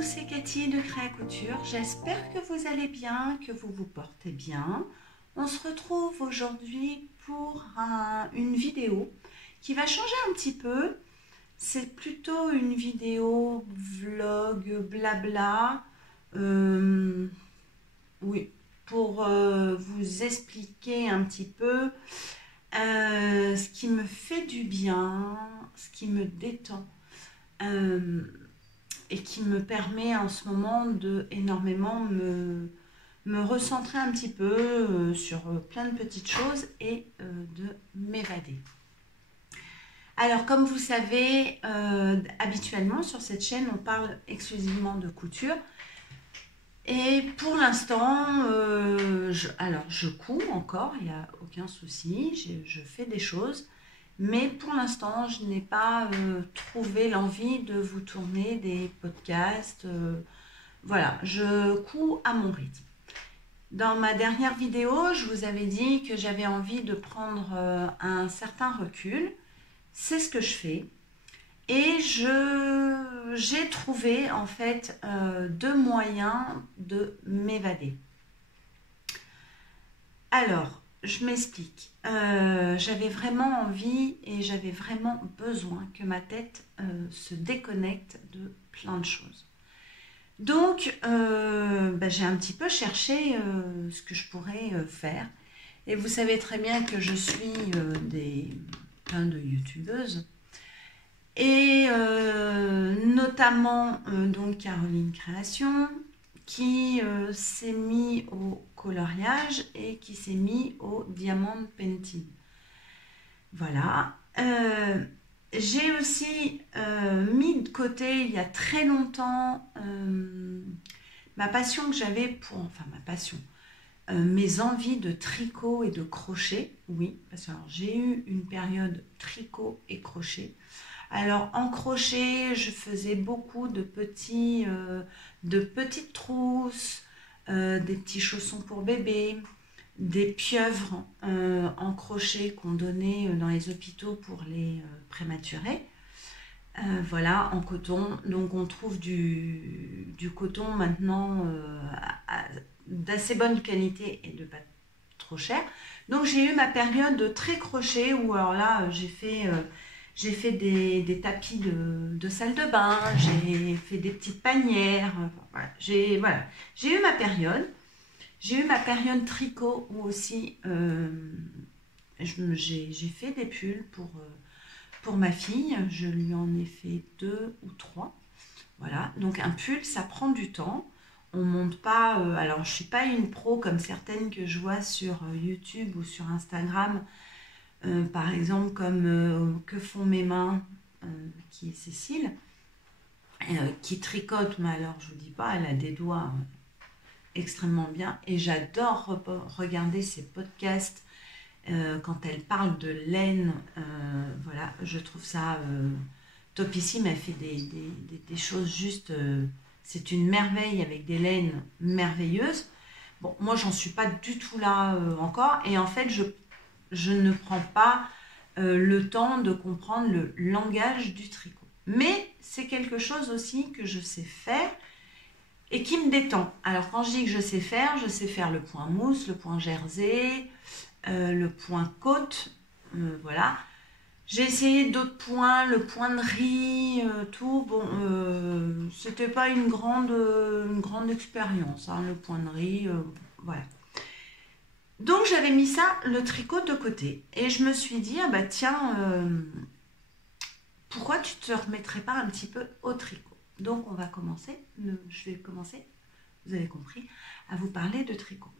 Coucou, c'est Cathy de Créa Couture. J'espère que vous allez bien, que vous vous portez bien. On se retrouve aujourd'hui pour une vidéo qui va changer un petit peu. C'est plutôt une vidéo vlog, blabla. Oui, pour vous expliquer un petit peu ce qui me fait du bien, ce qui me détend. Et qui me permet en ce moment de énormément me recentrer un petit peu sur plein de petites choses et de m'évader. Alors, comme vous savez, habituellement sur cette chaîne, on parle exclusivement de couture. Et pour l'instant, je couds encore, il n'y a aucun souci, je fais des choses. Mais pour l'instant, je n'ai pas trouvé l'envie de vous tourner des podcasts. Voilà, je couds à mon rythme. Dans ma dernière vidéo, je vous avais dit que j'avais envie de prendre un certain recul. C'est ce que je fais. Et j'ai trouvé en fait deux moyens de m'évader. Alors, je m'explique. J'avais vraiment envie et j'avais vraiment besoin que ma tête se déconnecte de plein de choses. Donc, j'ai un petit peu cherché ce que je pourrais faire. Et vous savez très bien que je suis plein de youtubeuses. Et notamment donc Caroline Création, qui s'est mis au coloriage et qui s'est mis au diamant painting. Voilà. J'ai aussi mis de côté il y a très longtemps ma passion que j'avais pour, enfin ma passion, mes envies de tricot et de crochet. Oui, parce que j'ai eu une période tricot et crochet. Alors en crochet, je faisais beaucoup de petites trousses, des petits chaussons pour bébé, des pieuvres en crochet qu'on donnait dans les hôpitaux pour les prématurés. Voilà, en coton. Donc on trouve du coton maintenant d'assez bonne qualité et de pas trop cher. Donc j'ai eu ma période de très crochet où alors là j'ai fait des tapis de salle de bain, j'ai fait des petites panières. Voilà, j'ai eu ma période. J'ai eu ma période tricot où aussi j'ai fait des pulls pour ma fille. Je lui en ai fait 2 ou 3. Voilà, donc un pull, ça prend du temps. On monte pas. Alors, je suis pas une pro comme certaines que je vois sur YouTube ou sur Instagram. Par exemple, comme Que font mes mains, qui est Cécile, qui tricote, mais alors je vous dis pas, elle a des doigts extrêmement bien. Et j'adore regarder ses podcasts quand elle parle de laine. Voilà, je trouve ça topissime. Elle fait des choses juste... c'est une merveille avec des laines merveilleuses. Bon, moi, j'en suis pas du tout là encore. Et en fait, je ne prends pas le temps de comprendre le langage du tricot. Mais c'est quelque chose aussi que je sais faire et qui me détend. Alors quand je dis que je sais faire le point mousse, le point jersey, le point côte, voilà. J'ai essayé d'autres points, le point de riz, tout. Bon, c'était pas une grande expérience, hein, le point de riz, voilà. Donc j'avais mis ça, le tricot de côté. Et je me suis dit, ah bah tiens, pourquoi tu te remettrais pas un petit peu au tricot? Donc on va commencer, je vais commencer, vous avez compris, à vous parler de tricot.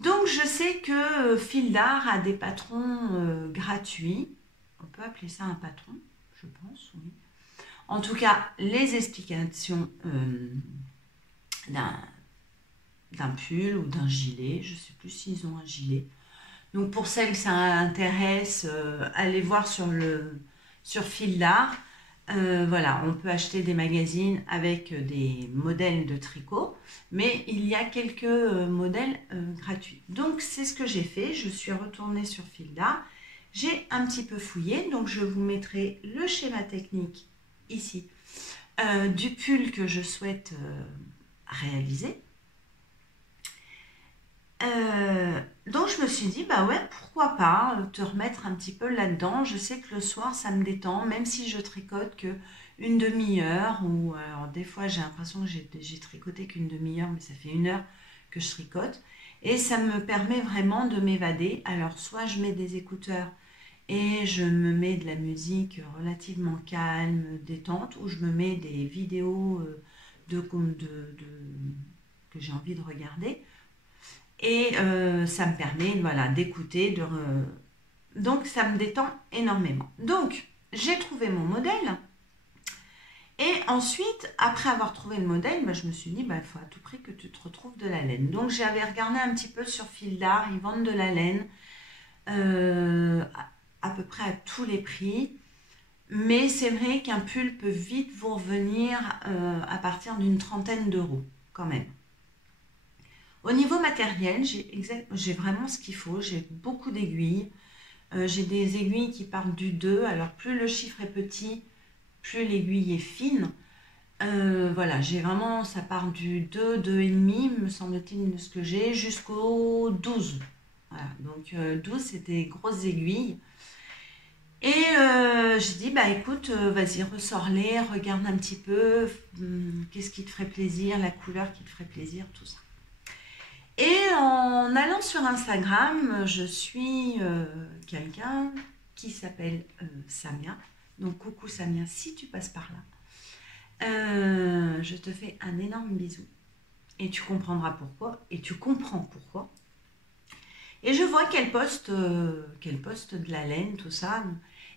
Donc je sais que Fil d'Art a des patrons gratuits. On peut appeler ça un patron, je pense, oui. En tout cas, les explications d'un pull ou d'un gilet. Je ne sais plus s'ils ont un gilet. Donc pour celles que ça intéresse, allez voir sur Fil d'Art. Voilà, on peut acheter des magazines avec des modèles de tricot, mais il y a quelques modèles gratuits. Donc c'est ce que j'ai fait, je suis retournée sur Fil d'Art, j'ai un petit peu fouillé, donc je vous mettrai le schéma technique ici du pull que je souhaite réaliser. Donc je me suis dit, bah ouais, pourquoi pas te remettre un petit peu là-dedans. Je sais que le soir, ça me détend, même si je tricote que une demi-heure, ou alors des fois j'ai l'impression que j'ai tricoté qu'une demi-heure, mais ça fait 1 heure que je tricote. Et ça me permet vraiment de m'évader. Alors soit je mets des écouteurs et je me mets de la musique relativement calme, détente, ou je me mets des vidéos que j'ai envie de regarder. Et ça me permet voilà, d'écouter. Donc, ça me détend énormément. Donc, j'ai trouvé mon modèle. Et ensuite, après avoir trouvé le modèle, bah, je me suis dit, bah, il faut à tout prix que tu te retrouves de la laine. Donc, j'avais regardé un petit peu sur Fil d'Art. Ils vendent de la laine à peu près à tous les prix. Mais c'est vrai qu'un pull peut vite vous revenir à partir d'une trentaine d'euros, quand même. Au niveau matériel, j'ai vraiment ce qu'il faut. J'ai beaucoup d'aiguilles. J'ai des aiguilles qui partent du 2. Alors, plus le chiffre est petit, plus l'aiguille est fine. Voilà, j'ai vraiment, ça part du 2, 2,5, me semble-t-il, de ce que j'ai, jusqu'au 12. Voilà, donc 12, c'est des grosses aiguilles. Et j'ai dit, bah écoute, vas-y, ressors-les, regarde un petit peu, qu'est-ce qui te ferait plaisir, la couleur qui te ferait plaisir, tout ça. Et en allant sur Instagram, je suis quelqu'un qui s'appelle Samia. Donc coucou Samia, si tu passes par là, je te fais un énorme bisou. Et tu comprendras pourquoi. Et tu comprends pourquoi. Et je vois qu'elle poste de la laine, tout ça.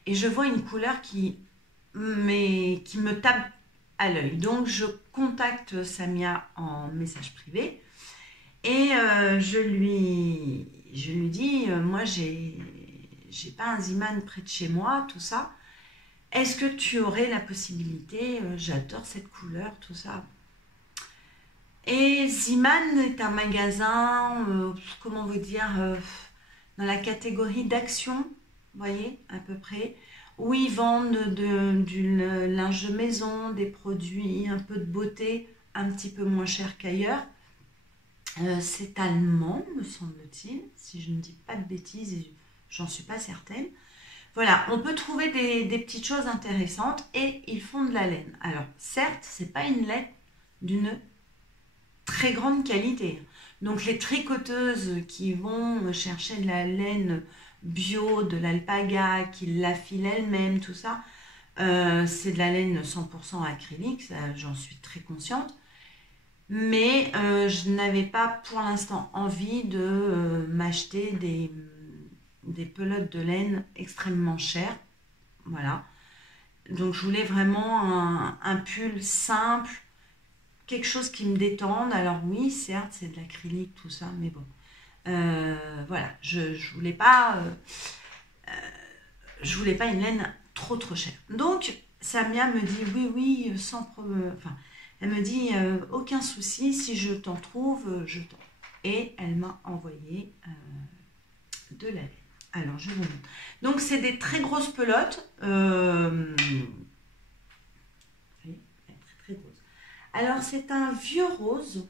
Et je vois une couleur qui me tape à l'œil. Donc je contacte Samia en message privé. Et je lui dis, moi j'ai pas un Ziman près de chez moi, tout ça. Est-ce que tu aurais la possibilité, j'adore cette couleur, tout ça. Et Ziman est un magasin, comment vous dire, dans la catégorie d'action, vous voyez, à peu près, où ils vendent du linge de maison, des produits, un peu de beauté, un petit peu moins cher qu'ailleurs. C'est allemand, me semble-t-il, si je ne dis pas de bêtises, et j'en suis pas certaine. Voilà, on peut trouver des petites choses intéressantes et ils font de la laine. Alors, certes, c'est pas une laine d'une très grande qualité. Donc, les tricoteuses qui vont chercher de la laine bio, de l'alpaga, qui l'affilent elles-mêmes, tout ça, c'est de la laine 100% acrylique, j'en suis très consciente. Mais je n'avais pas pour l'instant envie de m'acheter des pelotes de laine extrêmement chères. Voilà. Donc je voulais vraiment un pull simple, quelque chose qui me détende. Alors oui, certes, c'est de l'acrylique, tout ça, mais bon. Voilà, je voulais pas une laine trop chère. Donc Samia me dit oui, sans problème. Enfin, elle me dit, aucun souci, si je t'en trouve, je t'en. Et elle m'a envoyé de la laine. Alors, je vous montre. Donc, c'est des très grosses pelotes. Très grosse. Alors, c'est un vieux rose.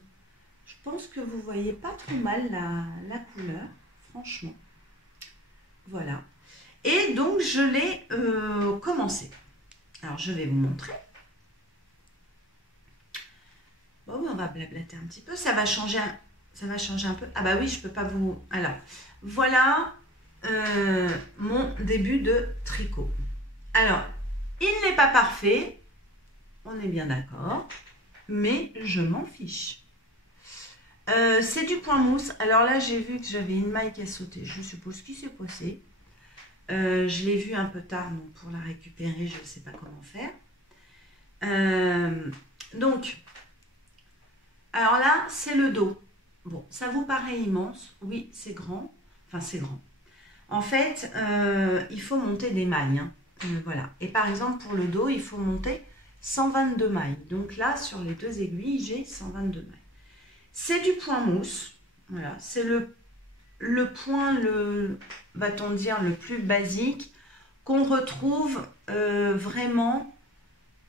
Je pense que vous voyez pas trop mal la couleur, franchement. Voilà. Et donc, je l'ai commencé. Alors, je vais vous montrer. Bon, on va blablater un petit peu. Ça va changer un peu. Ah bah oui, je peux pas vous... Alors, voilà mon début de tricot. Alors, il n'est pas parfait. On est bien d'accord. Mais je m'en fiche. C'est du point mousse. Alors là, j'ai vu que j'avais une maille qui a sauté. Je suppose qu'il s'est passé. Je l'ai vu un peu tard, donc pour la récupérer, je ne sais pas comment faire. Donc... Alors là, c'est le dos. Bon, ça vous paraît immense. Oui, c'est grand. Enfin, c'est grand. En fait, il faut monter des mailles. Hein. Voilà. Et par exemple, pour le dos, il faut monter 122 mailles. Donc là, sur les 2 aiguilles, j'ai 122 mailles. C'est du point mousse. Voilà. C'est le point, va-t-on dire, le plus basique qu'on retrouve vraiment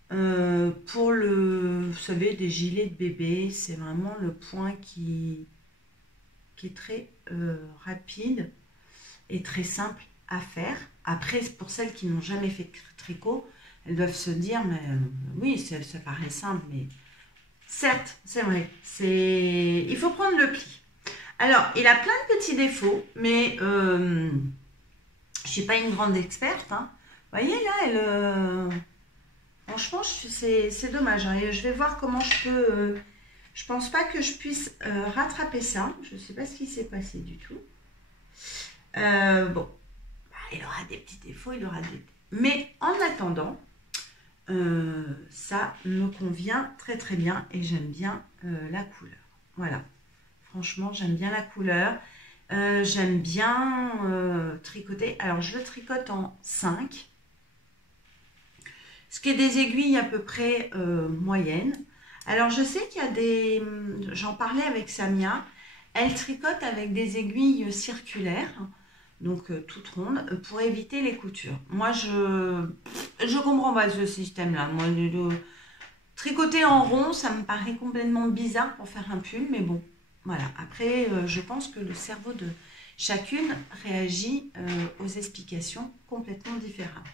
Pour vous savez, des gilets de bébé, c'est vraiment le point qui est très rapide et très simple à faire. Après, pour celles qui n'ont jamais fait de tricot, elles doivent se dire, mais oui, ça paraît simple, mais certes, c'est vrai, il faut prendre le pli. Alors, il a plein de petits défauts, mais je ne suis pas une grande experte, hein. Vous voyez, là, franchement, c'est dommage, hein. Et je vais voir comment je peux... je pense pas que je puisse rattraper ça. Je ne sais pas ce qui s'est passé du tout. Bon, il aura des petits défauts, il aura des... Mais en attendant, ça me convient très très bien et j'aime bien la couleur. Voilà, franchement, j'aime bien la couleur. J'aime bien tricoter. Alors, je le tricote en 5. Ce qui est des aiguilles à peu près moyennes. Alors, je sais qu'il y a des... J'en parlais avec Samia. Elle tricote avec des aiguilles circulaires, donc toutes rondes, pour éviter les coutures. Moi, je comprends pas ce système-là. Moi, tricoter en rond, ça me paraît complètement bizarre pour faire un pull, mais bon, voilà. Après, je pense que le cerveau de chacune réagit aux explications complètement différentes.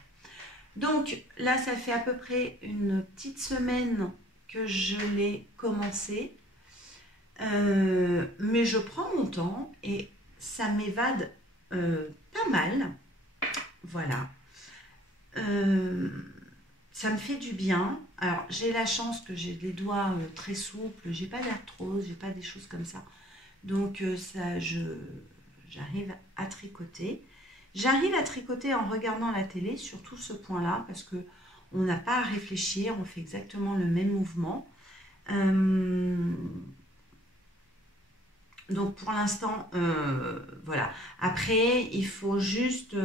Donc là, ça fait à peu près une petite semaine que je l'ai commencé. Mais je prends mon temps et ça m'évade pas mal. Voilà. Ça me fait du bien. Alors, j'ai la chance que j'ai les doigts très souples, j'ai pas d'arthrose, j'ai pas des choses comme ça. Donc, j'arrive à tricoter. J'arrive à tricoter en regardant la télé, surtout ce point-là, parce que on n'a pas à réfléchir, on fait exactement le même mouvement. Donc pour l'instant, voilà. Après, il faut juste,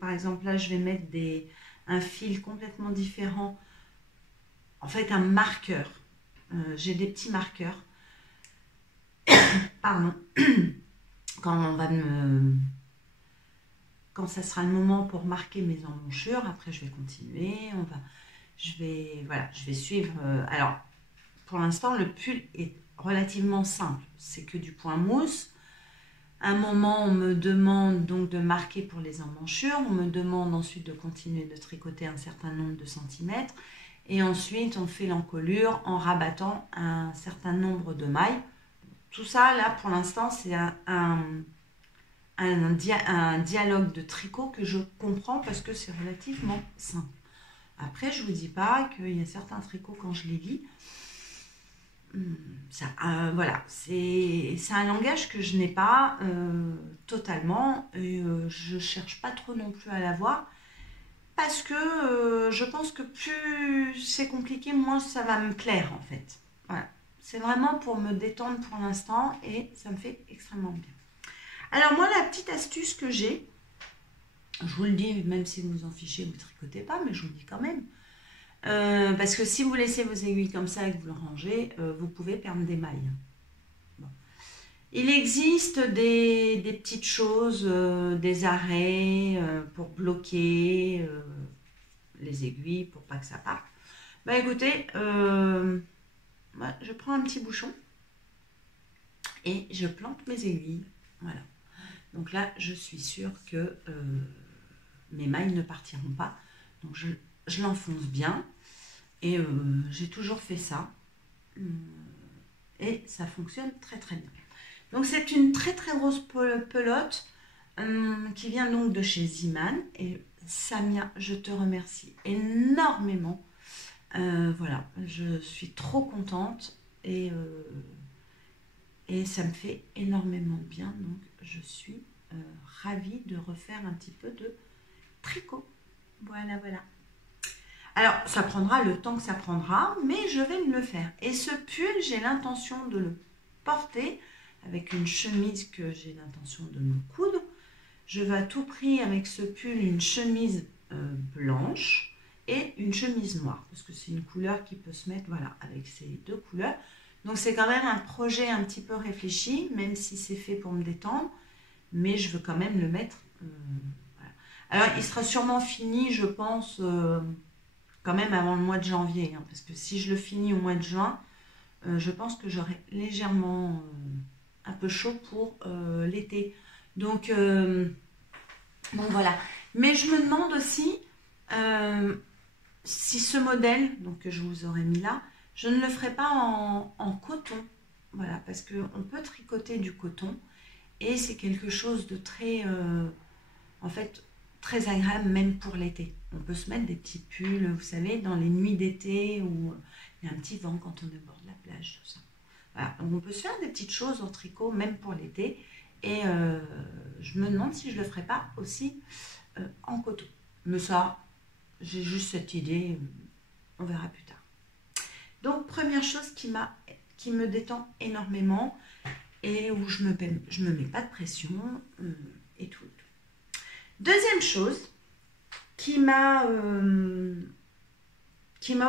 par exemple, là, je vais mettre un fil complètement différent. En fait, un marqueur. J'ai des petits marqueurs. Pardon. Quand ça sera le moment pour marquer mes emmanchures, après je vais continuer. Voilà, je vais suivre. Alors, pour l'instant, le pull est relativement simple. C'est que du point mousse. À un moment, on me demande donc de marquer pour les emmanchures. On me demande ensuite de continuer de tricoter un certain nombre de centimètres. Et ensuite, on fait l'encolure en rabattant un certain nombre de mailles. Tout ça, là, pour l'instant, c'est un dialogue de tricot que je comprends parce que c'est relativement simple. Après, je ne vous dis pas qu'il y a certains tricots, quand je les lis, voilà, c'est un langage que je n'ai pas totalement et je ne cherche pas trop non plus à l'avoir parce que je pense que plus c'est compliqué, moins ça va me plaire en fait. Voilà, c'est vraiment pour me détendre pour l'instant et ça me fait extrêmement bien. Alors moi, la petite astuce que j'ai, je vous le dis, même si vous vous en fichez, vous ne tricotez pas, mais je vous le dis quand même. Parce que si vous laissez vos aiguilles comme ça et que vous le rangez, vous pouvez perdre des mailles. Bon. Il existe des petites choses, des arrêts pour bloquer les aiguilles pour pas que ça parte. Bah écoutez, je prends un petit bouchon et je plante mes aiguilles. Voilà. Donc là, je suis sûre que mes mailles ne partiront pas. Donc je l'enfonce bien. Et j'ai toujours fait ça. Et ça fonctionne très très bien. Donc c'est une très très grosse pelote qui vient donc de chez Ziman. Et Samia, je te remercie énormément. Voilà, je suis trop contente et ça me fait énormément de bien. Donc je suis ravie de refaire un petit peu de tricot. Voilà, voilà. Alors, ça prendra le temps que ça prendra, mais je vais me le faire. Et ce pull, j'ai l'intention de le porter avec une chemise que j'ai l'intention de me coudre. Je veux à tout prix, avec ce pull, une chemise blanche et une chemise noire, parce que c'est une couleur qui peut se mettre, voilà, avec ces deux couleurs. Donc, c'est quand même un projet un petit peu réfléchi, même si c'est fait pour me détendre, mais je veux quand même le mettre. Voilà. Alors, il sera sûrement fini, je pense... quand même avant le mois de janvier, hein, parce que si je le finis au mois de juin, je pense que j'aurai légèrement un peu chaud pour l'été. Donc voilà. Mais je me demande aussi si ce modèle, donc que je vous aurais mis là, je ne le ferai pas en coton. Voilà, parce qu'on peut tricoter du coton et c'est quelque chose de très, en fait, très agréable même pour l'été. On peut se mettre des petits pulls, vous savez, dans les nuits d'été où il y a un petit vent quand on est au bord de la plage, tout ça. Voilà, donc on peut se faire des petites choses en tricot même pour l'été. Et je me demande si je le ferai pas aussi en coton. Mais ça, j'ai juste cette idée, on verra plus tard. Donc première chose qui me détend énormément et où je me mets pas de pression et tout. Deuxième chose qui m'a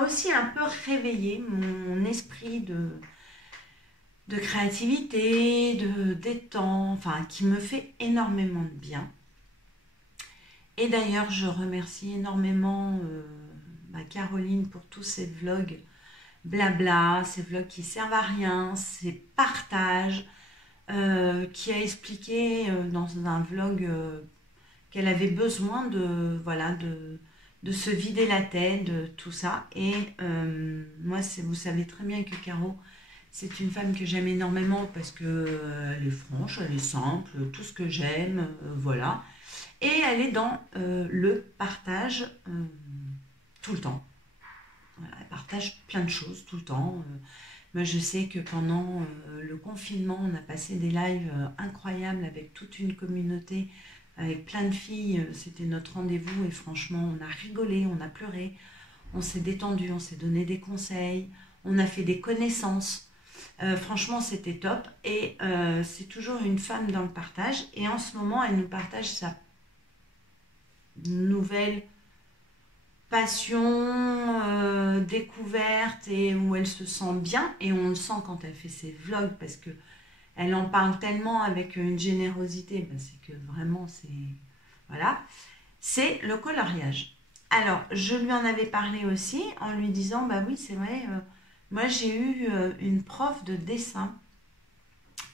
aussi un peu réveillé mon esprit de créativité, de détente, enfin qui me fait énormément de bien. Et d'ailleurs, je remercie énormément Caroline pour tous ces vlogs blabla, ces vlogs qui servent à rien, ces partages, qui a expliqué dans un vlog qu'elle avait besoin de, voilà, de se vider la tête, de tout ça. Et moi, vous savez très bien que Caro, c'est une femme que j'aime énormément parce qu'elle est franche, elle est simple, tout ce que j'aime, voilà. Et elle est dans le partage tout le temps. Voilà, elle partage plein de choses tout le temps. Moi, je sais que pendant le confinement, on a passé des lives incroyables avec toute une communauté, avec plein de filles. C'était notre rendez-vous et franchement, on a rigolé, on a pleuré, on s'est détendu, on s'est donné des conseils, on a fait des connaissances. Franchement, c'était top. Et c'est toujours une femme dans le partage. Et en ce moment, elle nous partage sa nouvelle passion, découverte et où elle se sent bien. Et on le sent quand elle fait ses vlogs parce que elle en parle tellement avec une générosité. Ben, c'est que vraiment, c'est... Voilà. C'est le coloriage. Alors, je lui en avais parlé aussi en lui disant, bah oui, c'est vrai, moi j'ai eu une prof de dessin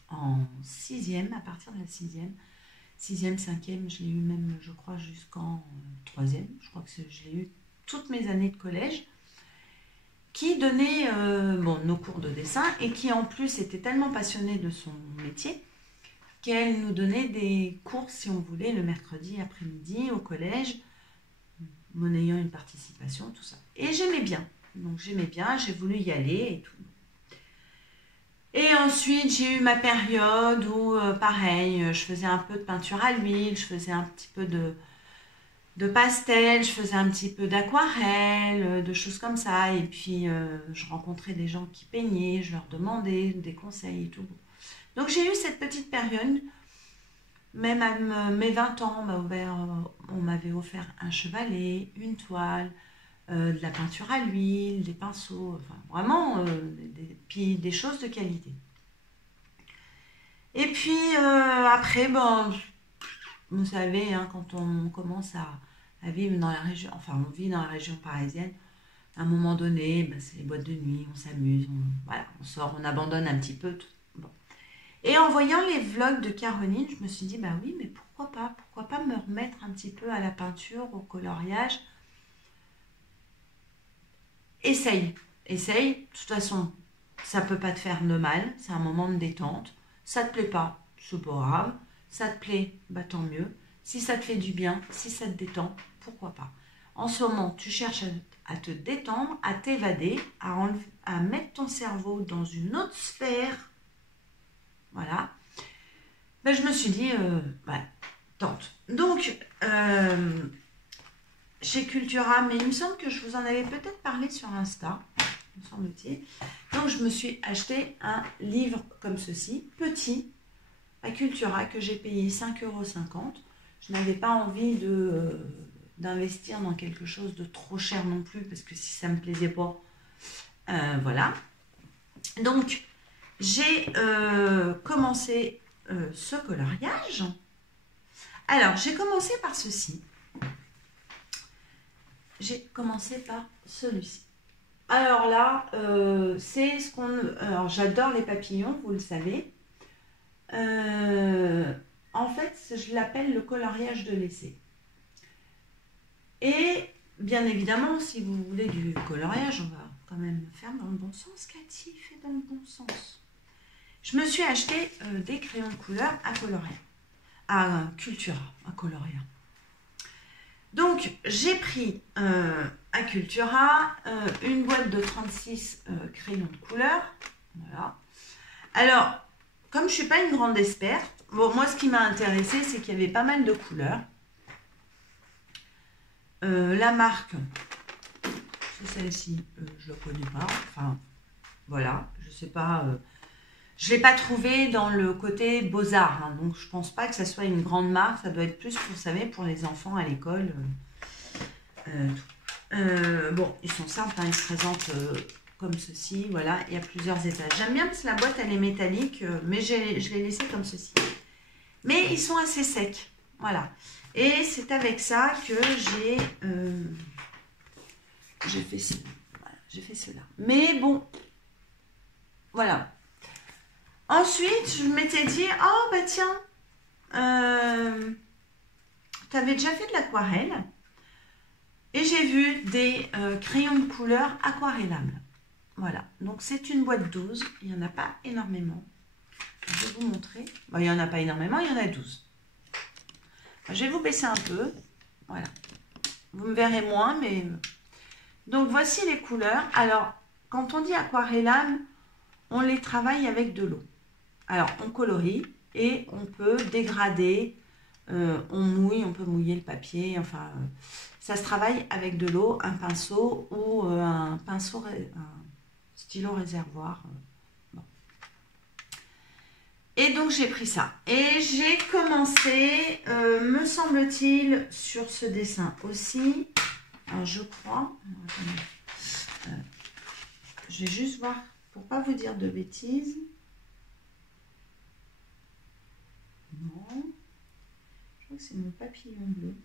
en 6e, à partir de la 6e. 6e, 5e, je l'ai eu même, je crois, jusqu'en 3e. Je crois que je l'ai eu toutes mes années de collège, qui donnait nos cours de dessin et qui en plus était tellement passionnée de son métier qu'elle nous donnait des cours, si on voulait, le mercredi après-midi au collège, monnayant une participation, tout ça. Et j'aimais bien. Donc j'aimais bien, j'ai voulu y aller et tout. Et ensuite, j'ai eu ma période où, pareil, je faisais un peu de peinture à l'huile, je faisais un petit peu de pastel, je faisais un petit peu d'aquarelle, de choses comme ça. Et puis, je rencontrais des gens qui peignaient, je leur demandais des conseils et tout. Donc, j'ai eu cette petite période. Même à mes 20 ans, on m'avait offert un chevalet, une toile, de la peinture à l'huile, des pinceaux, enfin, vraiment, puis des choses de qualité. Et puis, après, vous savez, hein, quand on commence à vivre dans la région, enfin on vit dans la région parisienne, à un moment donné, c'est les boîtes de nuit, on s'amuse, voilà, on sort, on abandonne un petit peu tout. Bon. Et en voyant les vlogs de Caroline, je me suis dit, bah oui, mais pourquoi pas me remettre un petit peu à la peinture, au coloriage. Essaye. De toute façon, ça peut pas te faire de mal, c'est un moment de détente. Ça te plaît pas, c'est pas grave. Ça te plaît, bah tant mieux. Si ça te fait du bien, si ça te détend, pourquoi pas. En ce moment, tu cherches à te détendre, à t'évader, à mettre ton cerveau dans une autre sphère. Voilà. Ben, je me suis dit, tente. Donc, chez Cultura, mais il me semble que je vous en avais peut-être parlé sur Insta, me semble-t-il. Donc, je me suis acheté un livre comme ceci, petit, à Cultura, que j'ai payé 5,50 €. Je n'avais pas envie d'investir dans quelque chose de trop cher non plus, parce que si ça ne me plaisait pas, voilà. Donc, j'ai commencé ce coloriage. Alors, j'ai commencé par ceci. j'ai commencé par celui-ci. Alors là, c'est ce qu'on... Alors j'adore les papillons, vous le savez. En fait, je l'appelle le coloriage de l'essai. Et bien évidemment, si vous voulez du coloriage, on va quand même faire dans le bon sens. Cathy fait dans le bon sens. Je me suis acheté des crayons de couleur à colorier, à Cultura, à colorier. Donc, j'ai pris à Cultura une boîte de 36 crayons de couleur. Voilà. Alors, comme je ne suis pas une grande experte, bon, moi, ce qui m'a intéressé, c'est qu'il y avait pas mal de couleurs. La marque, c'est celle-ci, je ne la connais pas. Enfin, voilà, je ne sais pas. Je ne l'ai pas trouvé dans le côté beaux-arts. Hein, donc, je ne pense pas que ça soit une grande marque. Ça doit être plus, vous savez, pour les enfants à l'école. Bon, ils sont simples. Hein, ils se présentent comme ceci. Voilà, il y a plusieurs étages. J'aime bien parce que la boîte, elle est métallique. Mais je l'ai laissée comme ceci. Mais ils sont assez secs. Voilà. Et c'est avec ça que j'ai fait cela. Voilà, j'ai fait cela. Mais bon, voilà. Ensuite, je m'étais dit, oh bah tiens, tu avais déjà fait de l'aquarelle. Et j'ai vu des crayons de couleur aquarellables. Voilà, donc c'est une boîte 12. Il n'y en a pas énormément. Je vais vous montrer. Bon, il n'y en a pas énormément, il y en a 12. Je vais vous baisser un peu. Voilà. Vous me verrez moins, mais... Donc, voici les couleurs. Alors, quand on dit aquarellable, on les travaille avec de l'eau. Alors, on colorie et on peut dégrader, on mouille, on peut mouiller le papier, enfin, ça se travaille avec de l'eau, un pinceau ou un stylo réservoir. Bon. Et donc, j'ai pris ça. Et j'ai commencé, me semble-t-il, sur ce dessin aussi. Alors, je crois... je vais juste voir, pour pas vous dire de bêtises. Non, je crois que c'est mon papillon bleu.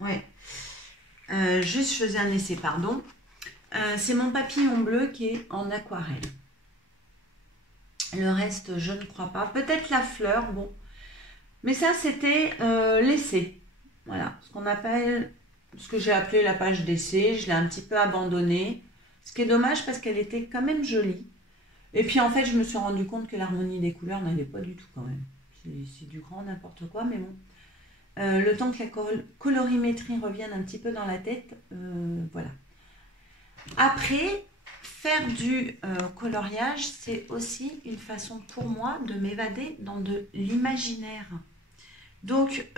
Ouais, juste je faisais un essai, pardon. C'est mon papillon bleu qui est en aquarelle. Le reste, je ne crois pas. Peut-être la fleur, bon. Mais ça, c'était l'essai. Voilà, ce qu'on appelle, ce que j'ai appelé la page d'essai. Je l'ai un petit peu abandonnée. Ce qui est dommage parce qu'elle était quand même jolie. Et puis en fait, je me suis rendu compte que l'harmonie des couleurs n'allait pas du tout quand même. C'est du grand n'importe quoi, mais bon. Le temps que la colorimétrie revienne un petit peu dans la tête, voilà. Après, faire du coloriage, c'est aussi une façon pour moi de m'évader dans de l'imaginaire. Donc,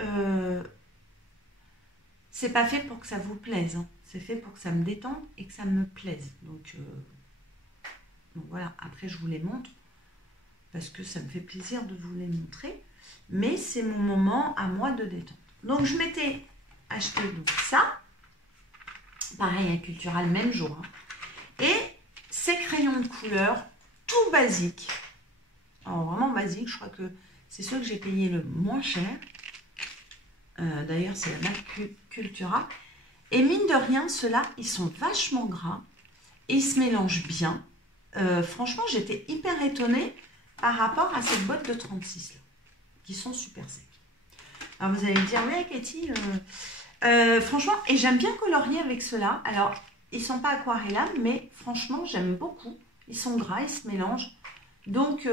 c'est pas fait pour que ça vous plaise. Hein. C'est fait pour que ça me détende et que ça me plaise. Donc voilà, après je vous les montre parce que ça me fait plaisir de vous les montrer. Mais c'est mon moment à moi de détente. Donc je m'étais acheté donc ça. Pareil à Cultura le même jour. Hein. Et ces crayons de couleur, tout basique. Alors vraiment basique, je crois que c'est ceux que j'ai payé le moins cher. D'ailleurs, c'est la marque Cultura. Et mine de rien, ceux-là, ils sont vachement gras. Et ils se mélangent bien. Franchement, j'étais hyper étonnée par rapport à cette boîte de 36 là, qui sont super secs. Alors vous allez me dire, ouais Cathy, franchement, et j'aime bien colorier avec ceux-là. Alors, ils ne sont pas aquarellables, mais franchement, j'aime beaucoup. Ils sont gras, ils se mélangent. Donc,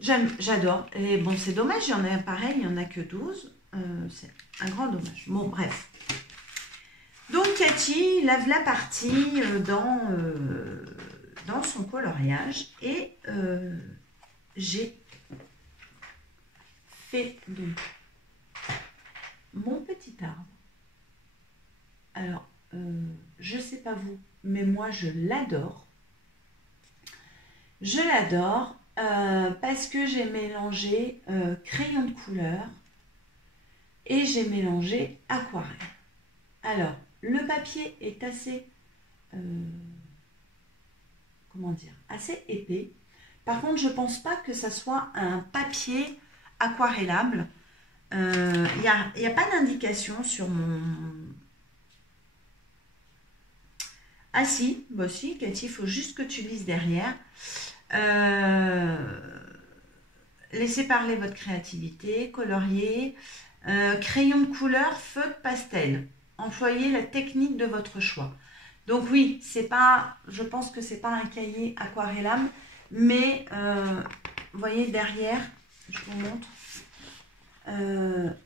j'adore. Et bon, c'est dommage, il y en a pareil, il n'y en a que 12. C'est un grand dommage. Bon, bref. Donc, Cathy lave la partie dans son coloriage. Et j'ai fait donc mon petit arbre. Alors, je ne sais pas vous, mais moi, je l'adore. Je l'adore parce que j'ai mélangé crayon de couleur et j'ai mélangé aquarelle. Alors, le papier est assez, comment dire, assez épais. Par contre, je ne pense pas que ça soit un papier aquarellable. Il n'y a pas d'indication sur mon... Ah si, bah si, Cathy, il faut juste que tu lises derrière. Laissez parler votre créativité, colorier, crayon de couleur, feu de pastel. Employez la technique de votre choix. Donc oui, c'est pas, je pense que c'est pas un cahier aquarellable, mais vous voyez derrière, je vous montre,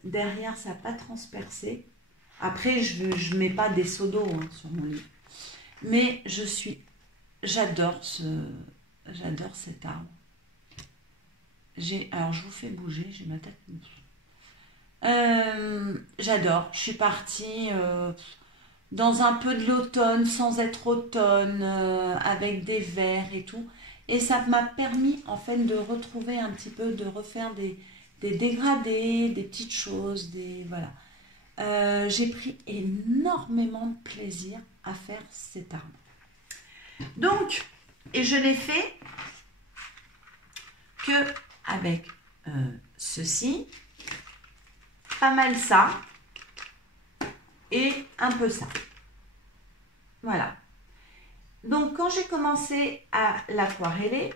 derrière ça n'a pas transpercé. Après, je mets pas des seaux d'eau sur mon livre, mais j'adore cet arbre. Alors je vous fais bouger, j'ai ma tête. J'adore. Je suis partie dans un peu de l'automne, sans être automne, avec des verts et tout. Et ça m'a permis en fait de retrouver un petit peu, de refaire des dégradés, des petites choses, voilà. J'ai pris énormément de plaisir à faire cet arbre. Donc, et je l'ai fait que avec ceci, pas mal ça et un peu ça. Voilà. Donc, quand j'ai commencé à l'aquareller,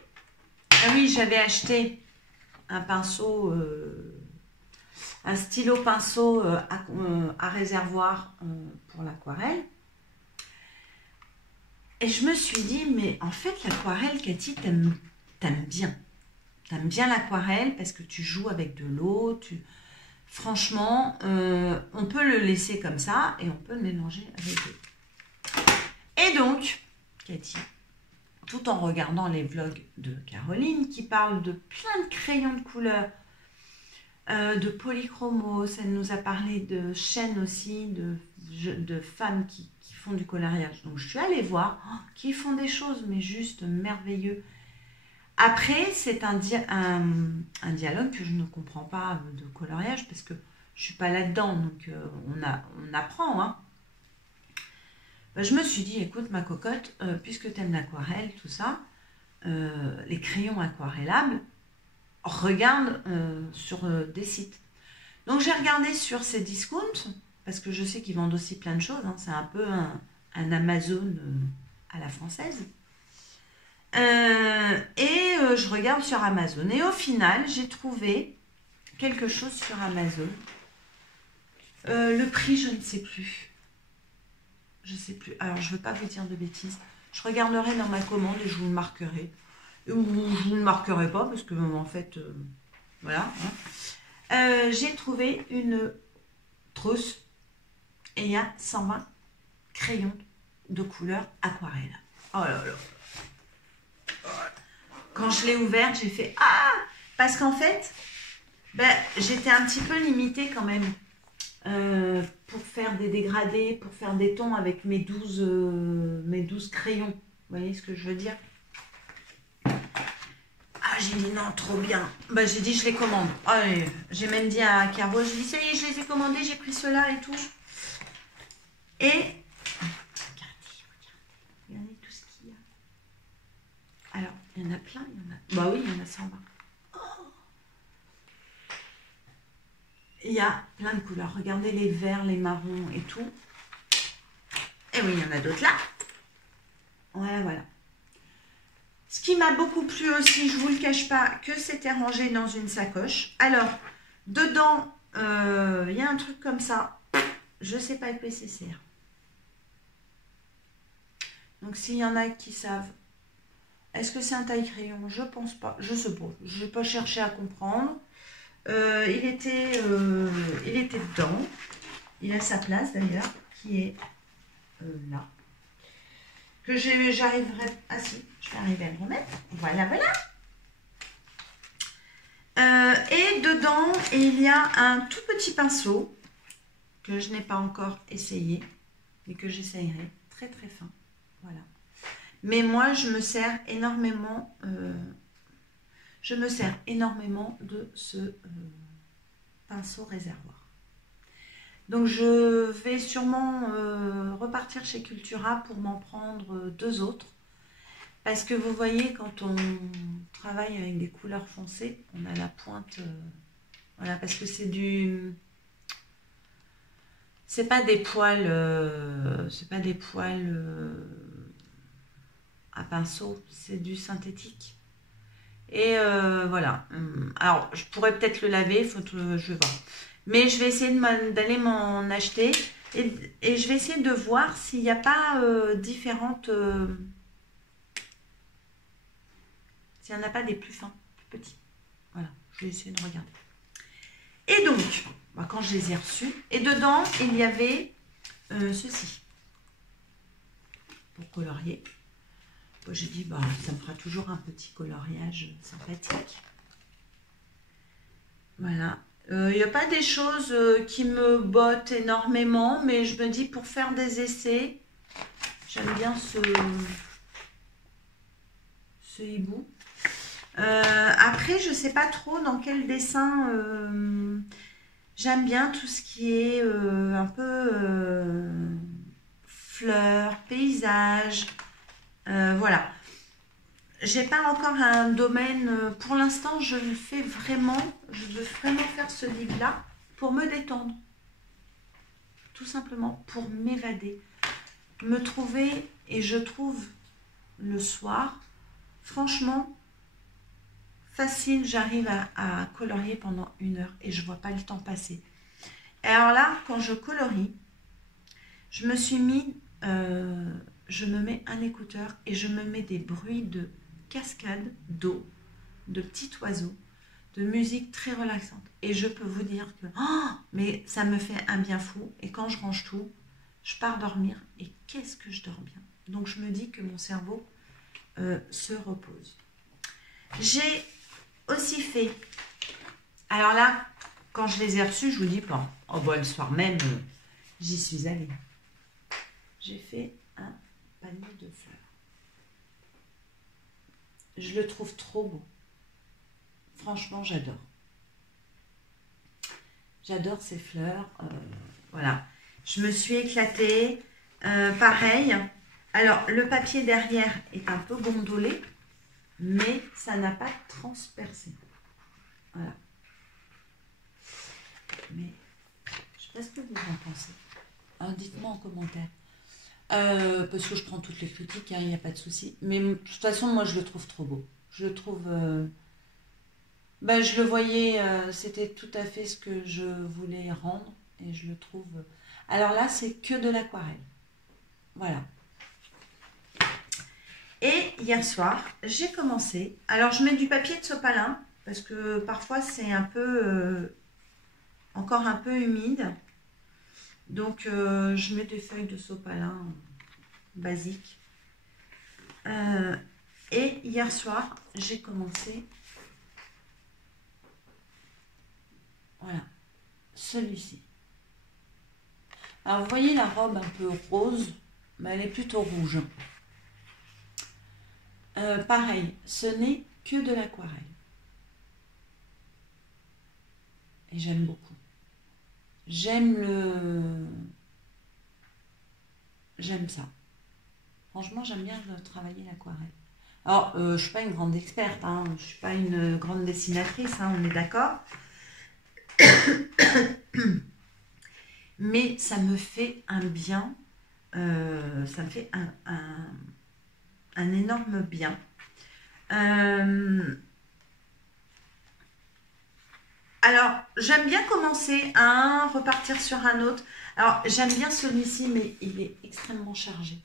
ah oui, j'avais acheté un pinceau, un stylo pinceau à réservoir pour l'aquarelle. Et je me suis dit, mais en fait, l'aquarelle, Cathy, t'aimes bien. T'aimes bien l'aquarelle parce que tu joues avec de l'eau. Franchement, on peut le laisser comme ça et on peut le mélanger avec l'eau. Et donc, Cathy, tout en regardant les vlogs de Caroline qui parle de plein de crayons de couleur, de polychromos, elle nous a parlé de chaînes aussi, de femmes qui font du coloriage. Donc je suis allée voir, qui font des choses mais juste merveilleux. Après, c'est un dialogue que je ne comprends pas de coloriage parce que je ne suis pas là-dedans, donc on apprend. Hein. Ben, je me suis dit, écoute ma cocotte, puisque tu aimes l'aquarelle, tout ça, les crayons aquarellables, regarde sur des sites. Donc j'ai regardé sur ces discounts, parce que je sais qu'ils vendent aussi plein de choses, hein, c'est un peu un Amazon à la française. Je regarde sur Amazon. Et au final, j'ai trouvé quelque chose sur Amazon. Le prix, je ne sais plus. Je ne sais plus. Alors, je ne veux pas vous dire de bêtises. Je regarderai dans ma commande et je vous le marquerai. Ou je ne le marquerai pas parce que, en fait, voilà. Hein. J'ai trouvé une trousse et il y a 120 crayons de couleur aquarelle. Oh là là. Quand je l'ai ouverte, j'ai fait « Ah !» Parce qu'en fait, ben, j'étais un petit peu limitée quand même pour faire des dégradés, pour faire des tons avec mes 12 crayons. Vous voyez ce que je veux dire? Ah, j'ai dit non, trop bien. Ben, j'ai dit je les commande. Allez, j'ai même dit à Caro, j'ai dit ça y est, je les ai commandés, j'ai pris ceux-là et tout. Et regardez tout ce qu'il y a. Alors, il y en a plein, il y en a. Bah oui, il y en a 120. Oh, il y a plein de couleurs. Regardez les verts, les marrons et tout. Et oui, il y en a d'autres là. Voilà, voilà. Ce qui m'a beaucoup plu aussi, je ne vous le cache pas, que c'était rangé dans une sacoche. Alors, dedans, il y a un truc comme ça. Je ne sais pas à quoi ça sert. Donc, s'il y en a qui savent, est-ce que c'est un taille-crayon? Je pense pas. Je sais pas. Je n'ai pas cherché à comprendre. Il était dedans. Il a sa place d'ailleurs, qui est là. Que j'arriverai... Ah si, je vais arriver à le remettre. Voilà, voilà. Et dedans, il y a un tout petit pinceau que je n'ai pas encore essayé, mais que j'essayerai. Très très fin. Voilà. Mais moi, je me sers énormément de ce pinceau réservoir. Donc, je vais sûrement repartir chez Cultura pour m'en prendre 2 autres. Parce que vous voyez, quand on travaille avec des couleurs foncées, on a la pointe... voilà, parce que c'est du... C'est pas des poils... c'est pas des poils à pinceau, c'est du synthétique. Et voilà. Alors, je pourrais peut-être le laver, je vais voir. Mais je vais essayer d'aller m'en acheter. Et je vais essayer de voir s'il n'y a pas différentes... s'il n'y en a pas des plus fins, plus petits. Voilà, je vais essayer de regarder. Et donc, quand je les ai reçus, et dedans, il y avait ceci. Pour colorier. J'ai dit, ça me fera toujours un petit coloriage sympathique. Voilà. Il n'y a pas des choses qui me bottent énormément, mais je me dis, pour faire des essais, j'aime bien ce hibou. Après, je ne sais pas trop dans quel dessin. J'aime bien tout ce qui est un peu fleurs, paysages. Voilà. J'ai pas encore un domaine. Pour l'instant, je veux vraiment faire ce livre-là pour me détendre. Tout simplement pour m'évader. Me trouver, et je trouve le soir, franchement, facile, j'arrive à colorier pendant 1 heure et je vois pas le temps passer. Et alors là, quand je colorie, je me suis mis, je me mets un écouteur et je me mets des bruits de cascade, d'eau, de petits oiseaux, de musique très relaxante. Et je peux vous dire que, mais ça me fait un bien fou. Et quand je range tout, je pars dormir et qu'est-ce que je dors bien. Donc je me dis que mon cerveau se repose. J'ai aussi fait, alors là, quand je les ai reçus, je vous dis, le soir même, j'y suis allée. J'ai fait un panier de fleurs. Je le trouve trop beau. Franchement, j'adore. J'adore ces fleurs. Voilà. Je me suis éclatée. Pareil. Alors, le papier derrière est un peu gondolé, mais ça n'a pas transpercé. Voilà. Mais, je ne sais pas ce que vous en pensez. Alors, dites-moi en commentaire. Parce que je prends toutes les critiques, il n'y a pas de souci. Mais de toute façon, moi, je le trouve trop beau. Je le trouve... je le voyais, c'était tout à fait ce que je voulais rendre. Et je le trouve... Alors là, c'est que de l'aquarelle. Voilà. Et hier soir, j'ai commencé. Alors, je mets du papier de sopalin, parce que parfois, c'est un peu... encore un peu humide. Donc, je mets des feuilles de sopalin basiques. Et hier soir, j'ai commencé... Voilà, celui-ci. Alors, vous voyez la robe un peu rose, mais elle est plutôt rouge. Pareil, ce n'est que de l'aquarelle. Et j'aime beaucoup. J'aime ça. Franchement, j'aime bien travailler l'aquarelle. Alors, je ne suis pas une grande experte, hein, je ne suis pas une grande dessinatrice, hein, on est d'accord. Mais ça me fait un bien, ça me fait un énorme bien. Alors, j'aime bien commencer un, repartir sur un autre. Alors, j'aime bien celui-ci, mais il est extrêmement chargé.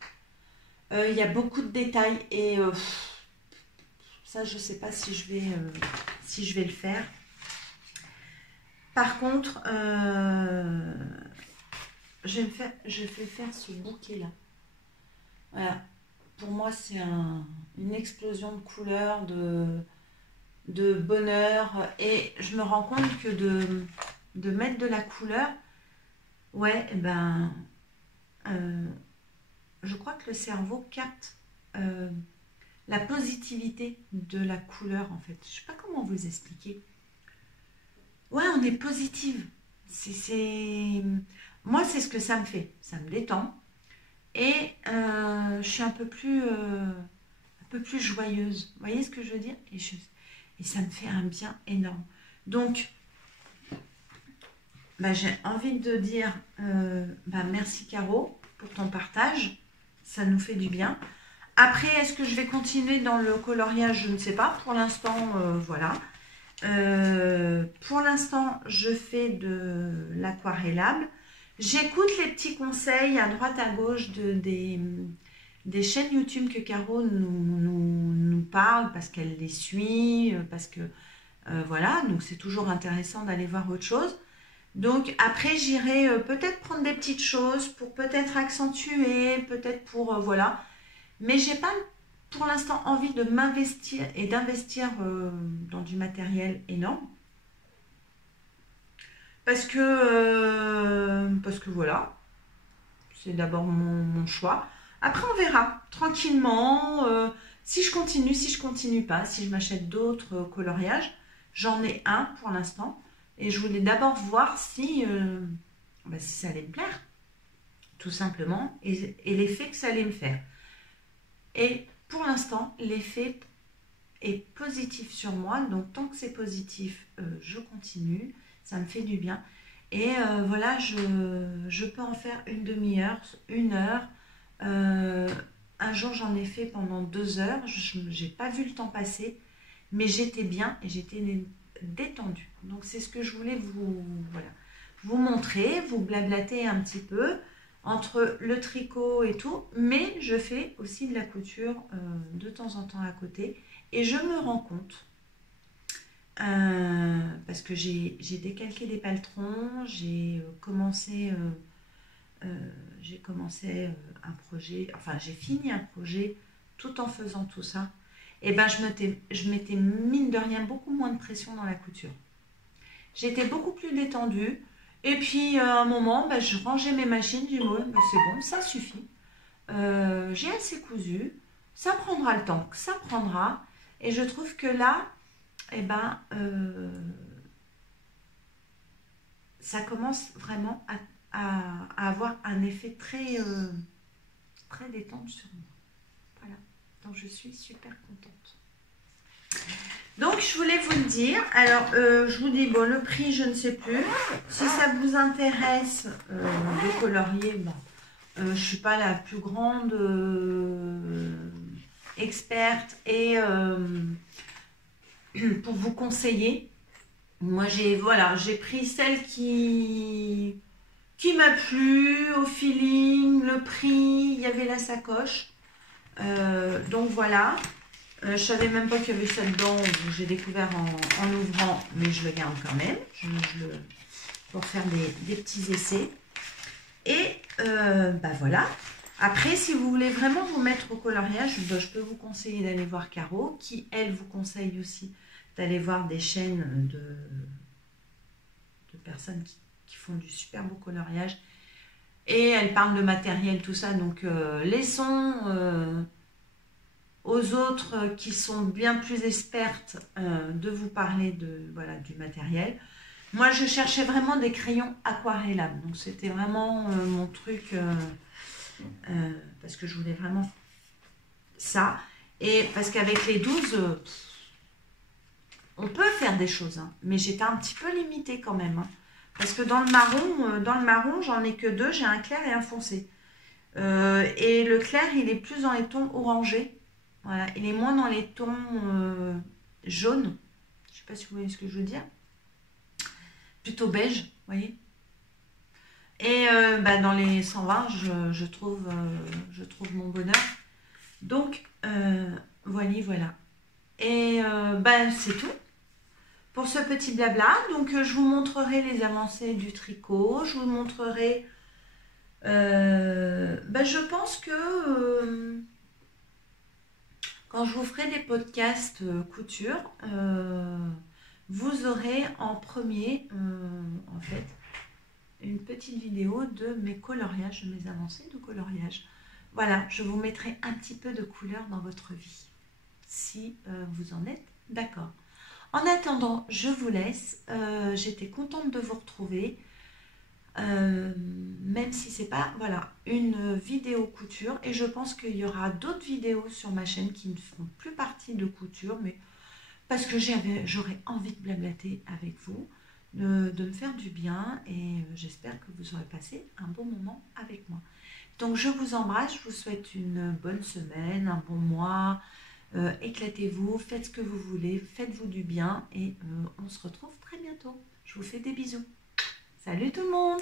Il y a beaucoup de détails et ça, je ne sais pas si je vais le faire. Par contre, je vais faire ce bouquet-là. Voilà. Pour moi, c'est une explosion de couleurs, de bonheur. Et je me rends compte que de mettre de la couleur, ouais, je crois que le cerveau capte la positivité de la couleur, en fait. Je ne sais pas comment vous expliquer. Ouais, on est positive. Moi, c'est ce que ça me fait. Ça me détend. Et je suis un peu plus peu plus joyeuse. Vous voyez ce que je veux dire? Et ça me fait un bien énorme. Donc, j'ai envie de dire merci Caro pour ton partage. Ça nous fait du bien. Après, est-ce que je vais continuer dans le coloriage? Je ne sais pas. Pour l'instant, voilà. Pour l'instant, je fais de l'aquarellable. J'écoute les petits conseils à droite à gauche des chaînes YouTube que Caro nous parle parce qu'elle les suit, parce que voilà, donc c'est toujours intéressant d'aller voir autre chose. Donc après, j'irai peut-être prendre des petites choses pour peut-être accentuer, peut-être pour voilà. Mais j'ai pas pour l'instant envie de m'investir et d'investir dans du matériel énorme. Parce que voilà, c'est d'abord mon choix. Après, on verra tranquillement si je continue pas, si je m'achète d'autres coloriages. J'en ai un pour l'instant. Et je voulais d'abord voir si ça allait me plaire, tout simplement, et l'effet que ça allait me faire. Et pour l'instant, l'effet est positif sur moi. Donc, tant que c'est positif, je continue. Ça me fait du bien. Et voilà, je peux en faire une demi-heure, 1 heure. Un jour, j'en ai fait pendant 2 heures. Je n'ai pas vu le temps passer, mais j'étais bien et j'étais détendue. Donc, c'est ce que je voulais vous montrer, vous blablater un petit peu entre le tricot et tout. Mais je fais aussi de la couture de temps en temps à côté. Et je me rends compte, parce que j'ai décalqué des paltrons, j'ai commencé un projet, enfin j'ai fini un projet tout en faisant tout ça. Et je mettais mine de rien beaucoup moins de pression dans la couture. J'étais beaucoup plus détendue. Et puis à un moment, je rangeais mes machines, j'ai dit c'est bon, ça suffit. J'ai assez cousu, ça prendra le temps que ça prendra. Et je trouve que là, ça commence vraiment à avoir un effet très, très détendu sur moi. Voilà, donc je suis super contente. Donc je voulais vous le dire. Alors je vous dis, le prix je ne sais plus. Si ça vous intéresse de colorier, je ne suis pas la plus grande experte et pour vous conseiller. Moi j'ai pris celle qui m'a plu, au feeling, le prix, il y avait la sacoche. Donc voilà. Je ne savais même pas qu'il y avait ça dedans, j'ai découvert en l'ouvrant, mais je le garde quand même, pour faire des petits essais. Et voilà. Après, si vous voulez vraiment vous mettre au coloriage, je peux vous conseiller d'aller voir Caro, qui elle vous conseille aussi d'aller voir des chaînes de personnes qui font du super beau coloriage. Et elle parle de matériel, tout ça, donc laissons aux autres qui sont bien plus expertes de vous parler du matériel. Moi, je cherchais vraiment des crayons aquarellables. Donc, c'était vraiment mon truc parce que je voulais vraiment ça. Et parce qu'avec les 12, on peut faire des choses. Hein, mais j'étais un petit peu limitée quand même. Hein, parce que dans le marron, j'en ai que 2. J'ai un clair et un foncé. Et le clair, il est plus dans les tons orangés. Voilà, il est moins dans les tons jaunes. Je ne sais pas si vous voyez ce que je veux dire. Plutôt beige, vous voyez. Et dans les 120, je trouve mon bonheur. Donc, voilà. Et c'est tout pour ce petit blabla. Donc, je vous montrerai les avancées du tricot. Je vous montrerai... je pense que... quand je vous ferai des podcasts couture, vous aurez en premier, en fait, une petite vidéo de mes coloriages, de mes avancées de coloriage. Voilà, je vous mettrai un petit peu de couleur dans votre vie, si vous en êtes d'accord. En attendant, je vous laisse. J'étais contente de vous retrouver. même si c'est pas, voilà, une vidéo couture. Et je pense qu'il y aura d'autres vidéos sur ma chaîne qui ne font plus partie de couture, mais parce que j'aurais envie de blablater avec vous, de me faire du bien, et j'espère que vous aurez passé un bon moment avec moi. Donc je vous embrasse, je vous souhaite une bonne semaine, un bon mois, éclatez-vous, faites ce que vous voulez, faites-vous du bien, et on se retrouve très bientôt. Je vous fais des bisous. Salut tout le monde!